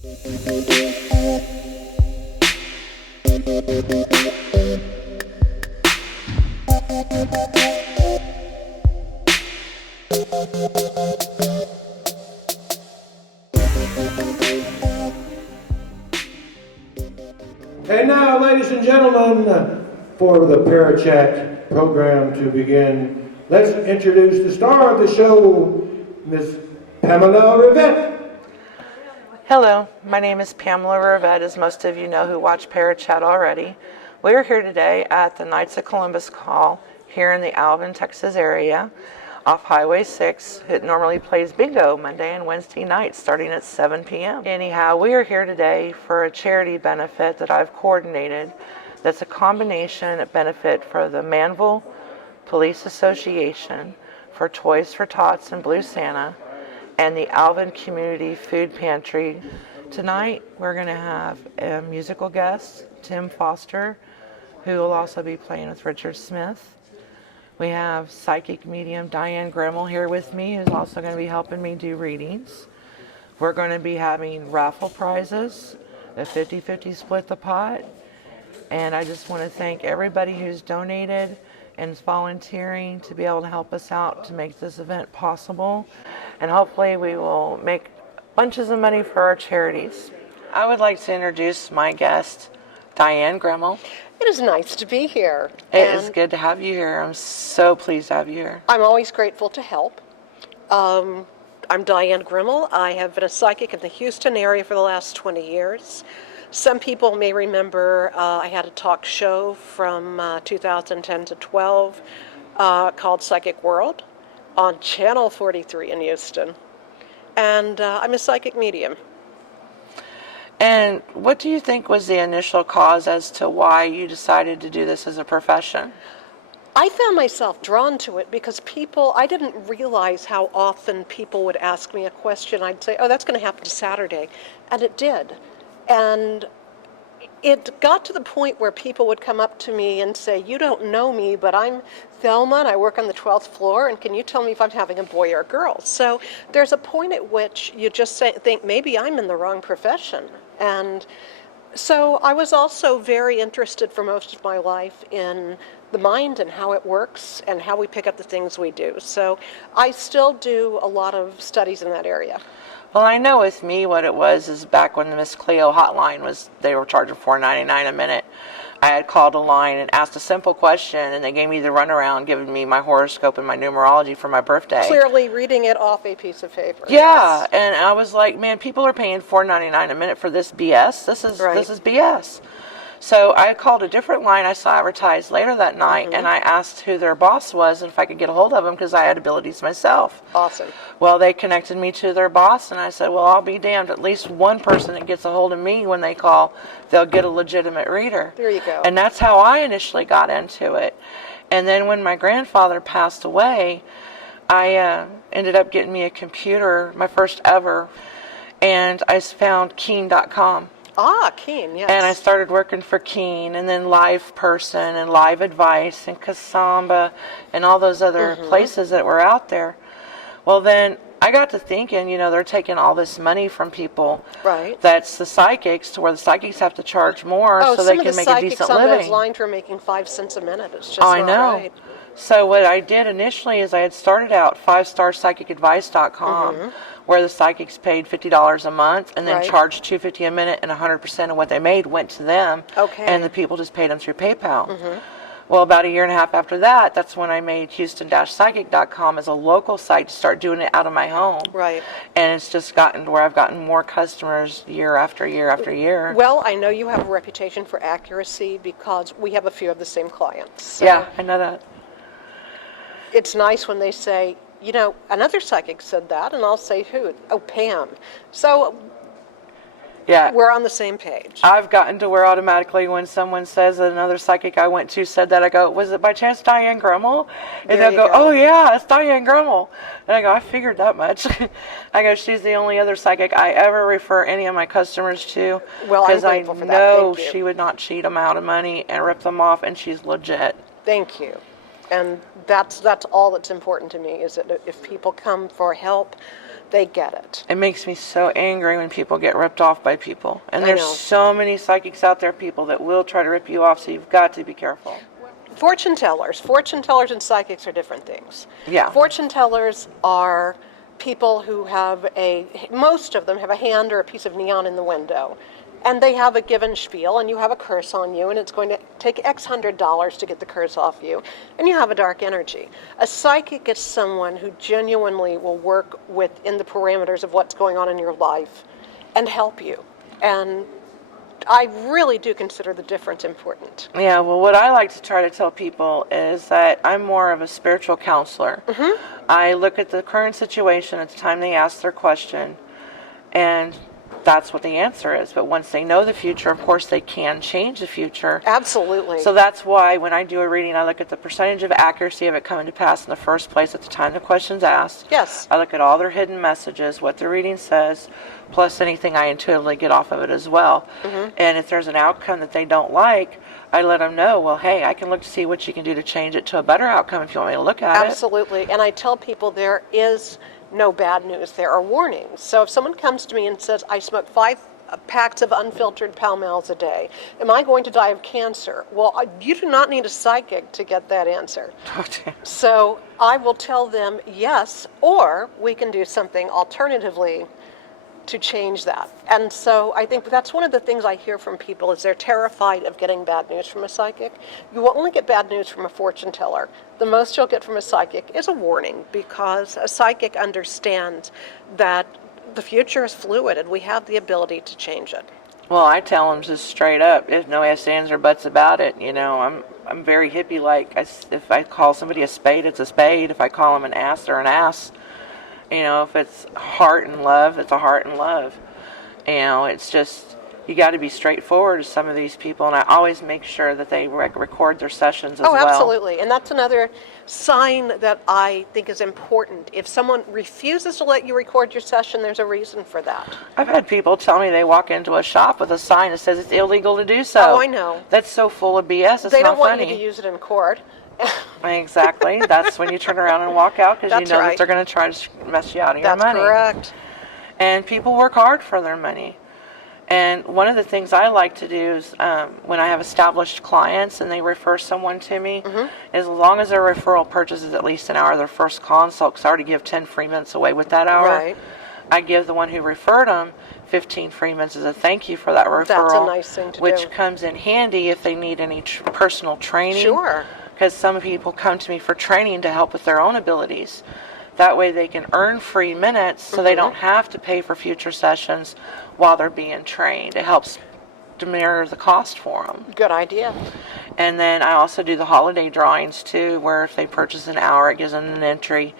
And now, ladies and gentlemen, for the Parachat program to begin, let's introduce the star of the show, Miss Pamela Rivette. Hello, my name is Pamela Rivette, as most of you know who watch Parachat already. We are here today at the Knights of Columbus Hall here in the Alvin, Texas area off Highway 6. It normally plays bingo Monday and Wednesday nights starting at 7 p.m. Anyhow, we are here today for a charity benefit that I've coordinated that's a combination benefit for the Manville Police Association, for Toys for Tots and Blue Santa, and the Alvin Community Food Pantry. Tonight we're going to have a musical guest, Tim Foster, who will also be playing with Richard Smith. We have Psychic Medium Diane Gremmel here with me, who's also going to be helping me do readings. We're going to be having raffle prizes, a 50-50 split the pot, and I just want to thank everybody who's donated and is volunteering to be able to help us out to make this event possible, and hopefully we will make bunches of money for our charities. I would like to introduce my guest, Diane Gremmel. It is nice to be here. It is good to have you here. I'm so pleased to have you here. I'm always grateful to help. I'm Diane Gremmel. I have been a psychic in the Houston area for the last 20 years. Some people may remember I had a talk show from 2010 to 12 called Psychic World on Channel 43 in Houston. And I'm a psychic medium. And what do you think was the initial cause as to why you decided to do this as a profession? I found myself drawn to it because I didn't realize how often people would ask me a question. I'd say, oh, that's going to happen Saturday. And it did. And it got to the point where people would come up to me and say, you don't know me, but I'm Thelma and I work on the 12th floor, and can you tell me if I'm having a boy or a girl? So there's a point at which you just think, maybe I'm in the wrong profession. And so I was also very interested for most of my life in the mind and how it works and how we pick up the things we do. So I still do a lot of studies in that area. Well, I know with me what it was is back when the Miss Cleo hotline they were charging $4.99 a minute. I had called a line and asked a simple question, and they gave me the runaround, giving me my horoscope and my numerology for my birthday. Clearly reading it off a piece of paper. Yeah, yes. And I was like, man, people are paying $4.99 a minute for this BS. This is BS. So I called a different line I saw advertised later that night, and I asked who their boss was and if I could get a hold of him because I had abilities myself. Awesome. Well, they connected me to their boss, and I said, well, I'll be damned. At least one person that gets a hold of me when they call, they'll get a legitimate reader. There you go. And that's how I initially got into it. And then when my grandfather passed away, I ended up getting me a computer, my first ever, and I found Keen.com. Ah, Keen, yes. And I started working for Keen, and then Live Person, and Live Advice, and Kasamba, and all those other places that were out there. Well, then I got to thinking, they're taking all this money from people. Right. That's the psychics, to where the psychics have to charge more so they can make a decent living. Some of the psychics on those lines were making 5 cents a minute. It's just I not know. right. So what I did initially is I had started out 5starpsychicadvice.com, where the psychics paid $50 a month and then charged $250 a minute, and 100% of what they made went to them. Okay. And the people just paid them through PayPal. Well, about a year and a half after that, that's when I made Houston-Psychic.com as a local site to start doing it out of my home. Right. And it's just gotten to where I've gotten more customers year after year after year. Well, I know you have a reputation for accuracy because we have a few of the same clients. So yeah, I know that. It's nice when they say, another psychic said that, and I'll say, who? Oh, Pam. So yeah, we're on the same page. I've gotten to where automatically when someone says that another psychic I went to said that, I go, was it by chance Diane Gremmel? And they'll go, oh yeah, it's Diane Gremmel. And I go, I figured that much. I go, she's the only other psychic I ever refer any of my customers to. Well, I'm grateful for that. Because I know she would not cheat them out of money and rip them off, and she's legit. Thank you. And that's all that's important to me, is that if people come for help, They get it. It makes me so angry when people get ripped off by people. And I there's know. so many psychics out there, people that will try to rip you off, so you've got to be careful. Fortune tellers and psychics are different things. Yeah. Fortune tellers are people who most of them have a hand or a piece of neon in the window. And they have a given spiel, and you have a curse on you, and it's going to take X $100 to get the curse off you, and you have a dark energy. A psychic is someone who genuinely will work within the parameters of what's going on in your life and help you. And I really do consider the difference important. Yeah, well, what I like to try to tell people is that I'm more of a spiritual counselor. I look at the current situation at the time they ask their question, and that's what the answer is. But once they know the future, of course, they can change the future. Absolutely. So that's why when I do a reading, I look at the percentage of accuracy of it coming to pass in the first place at the time the question's asked. Yes. I look at all their hidden messages, what the reading says, plus anything I intuitively get off of it as well. And if there's an outcome that they don't like, I let them know, well, hey, I can look to see what you can do to change it to a better outcome if you want me to look at it. Absolutely. And I tell people there is no bad news. There are warnings. So if someone comes to me and says, I smoke 5 packs of unfiltered Pamels a day, am I going to die of cancer? Well, you do not need a psychic to get that answer. So I will tell them yes, or we can do something alternatively to change that. And so I think that's one of the things I hear from people is they're terrified of getting bad news from a psychic. You will only get bad news from a fortune teller. The most you'll get from a psychic is a warning, because a psychic understands that the future is fluid and we have the ability to change it. Well, I tell them just straight up, there's no ifs, ands, or buts about it. You know, I'm very hippie-like. If I call somebody a spade, it's a spade. If I call them an ass, they're an ass. You know, if it's heart and love, it's a heart and love. You know, it's just, you got to be straightforward to some of these people, and I always make sure that they record their sessions as well. Oh, absolutely. And that's another sign that I think is important. If someone refuses to let you record your session, there's a reason for that. I've had people tell me they walk into a shop with a sign that says it's illegal to do so. Oh, I know. That's so full of BS, it's They not don't want funny. you to use it in court. Exactly. That's when you turn around and walk out, because you That's know right. that they're going to try to mess you out of your That's money. correct. And people work hard for their money. And one of the things I like to do is when I have established clients and they refer someone to me, as long as their referral purchases at least an hour of their first consult, because I already give 10 free minutes away with that hour, Right. I give the one who referred them 15 free minutes as a thank you for that referral. That's a nice thing to which do. comes in handy if they need any personal training. Sure. Because some people come to me for training to help with their own abilities. That way they can earn free minutes so they don't have to pay for future sessions while they're being trained. It helps to mirror the cost for them. Good idea. And then I also do the holiday drawings too, where if they purchase an hour, it gives them an entry.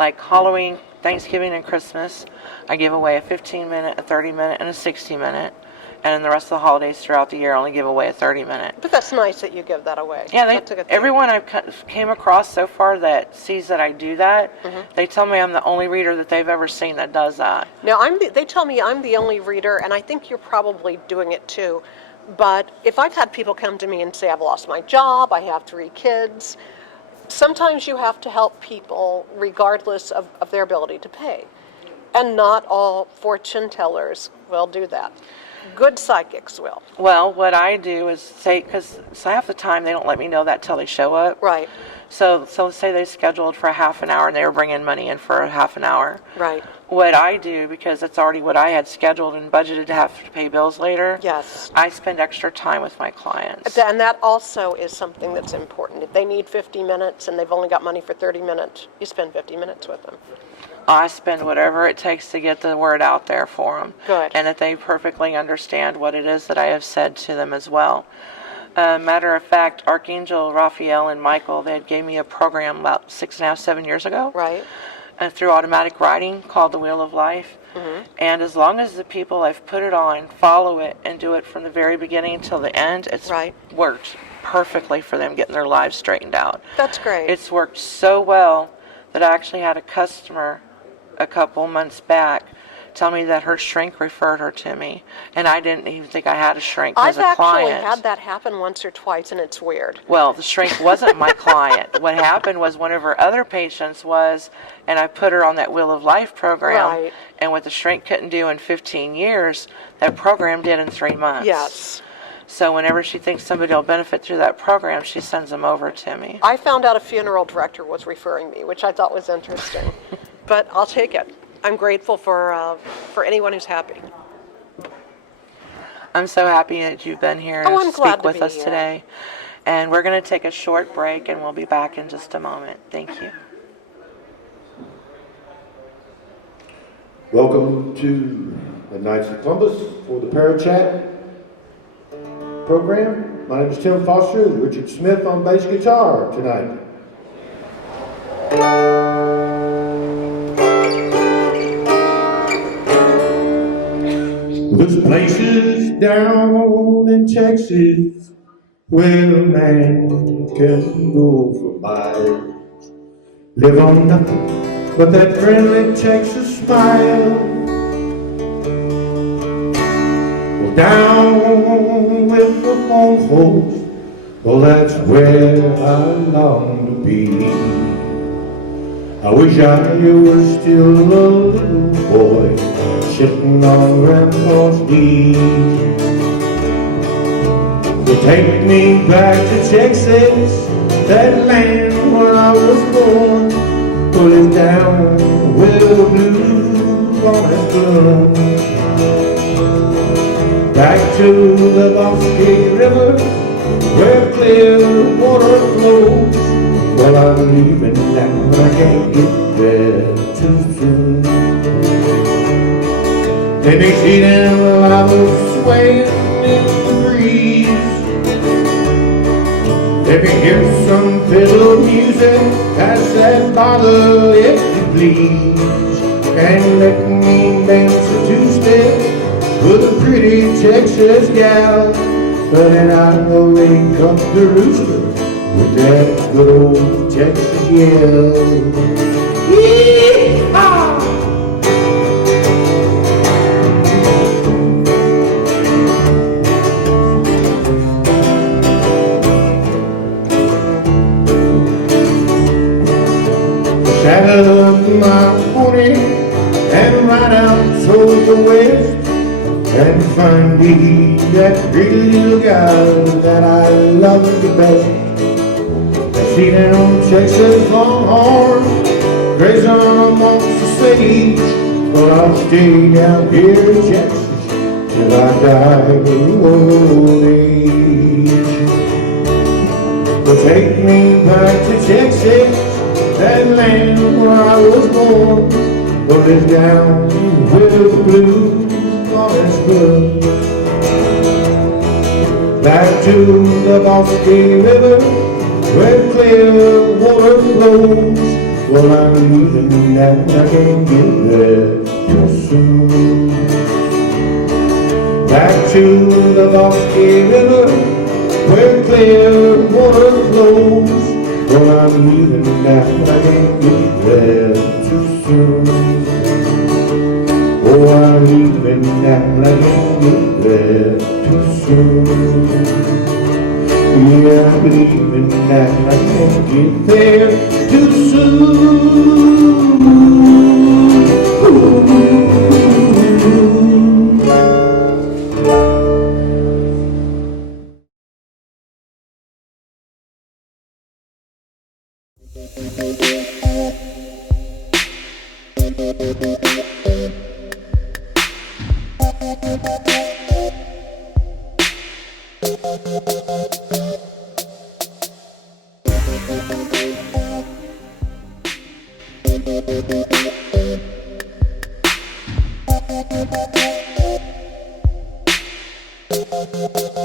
Like Halloween, Thanksgiving, and Christmas, I give away a 15-minute, a 30-minute, and a 60-minute. And then the rest of the holidays throughout the year, I only give away a 30-minute. But that's nice that you give that away. Yeah, That's a good thing. everyone I've came across so far that sees that I do that, they tell me I'm the only reader that they've ever seen that does that. Now, they tell me I'm the only reader, and I think you're probably doing it too. But if I've had people come to me and say, I've lost my job, I have 3 kids, sometimes you have to help people regardless of their ability to pay. And not all fortune tellers will do that. Good psychics will. Well, what I do is say, because half the time they don't let me know that till they show up. Right. So let's say they scheduled for a half an hour and they were bringing money in for a half an hour. Right. What I do, because it's already what I had scheduled and budgeted to have to pay bills later, Yes. I spend extra time with my clients. And that also is something that's important. If they need 50 minutes and they've only got money for 30 minutes, you spend 50 minutes with them. I spend whatever it takes to get the word out there for them. Good. And that they perfectly understand what it is that I have said to them as well. Matter of fact, Archangel Raphael and Michael, they had gave me a program about 6.5, 7 years ago. Right. Through automatic writing called The Wheel of Life. And as long as the people I've put it on follow it and do it from the very beginning until the end, it's Right. worked perfectly for them getting their lives straightened out. That's great. It's worked so well that I actually had a customer a couple months back tell me that her shrink referred her to me, and I didn't even think I had a shrink as I've a client. actually had that happen once or twice, and it's weird. Well, the shrink wasn't my client. What happened was one of her other patients was, and I put her on that Wheel of Life program, Right. and what the shrink couldn't do in 15 years, that program did in 3 months. Yes. So whenever she thinks somebody will benefit through that program, she sends them over to me. I found out a funeral director was referring me, which I thought was interesting. But I'll take it. I'm grateful for anyone who's happy. I'm so happy that you've been here Oh, to I'm glad speak to with be us here. today. And we're going to take a short break, and we'll be back in just a moment. Thank you. Welcome to the Knights of Columbus for the Parachat program. My name is Tim Foster, Richard Smith on bass guitar tonight. There's places down in Texas where a man can go for miles, live on nothing but that friendly Texas smile. Well, down with the home folks, well, that's where I long to be. I wish I was still a little boy sitting on Grandpa's knee. Well, take me back to Texas, that land where I was born. Well, it's down where the blues always bloom. Back to the Bosque River, where clear water flows. Well, I'm leaving now, but I can't get there too soon. Let me see them levels swaying in the breeze. Let me hear some fiddle music, pass that bottle if you please. And let me dance a two-step with a pretty Texas gal. But then I will wake up the rooster with that good old Texas yell. Yee-haw! Saddle up my pony and ride out toward the west and find me that pretty little gal that I love the best. I see that old Texas longhorn grazing amongst the sage. Well, I'll stay down here in Texas till I die of old age. Well, take me back to Texas, that land where I was born. Well, it's down where the blues always bloom. Back to the Bosque River, where clear water flows. Well, I'm leaving now, I can't get there too soon. Back to the Bosque River, where clear water flows. Well, I'm leaving now, I can't get there too soon. Oh, I'm leaving now, I can't get there too soon. Yeah, I'm leaving now, I can't get there too soon. Ooh.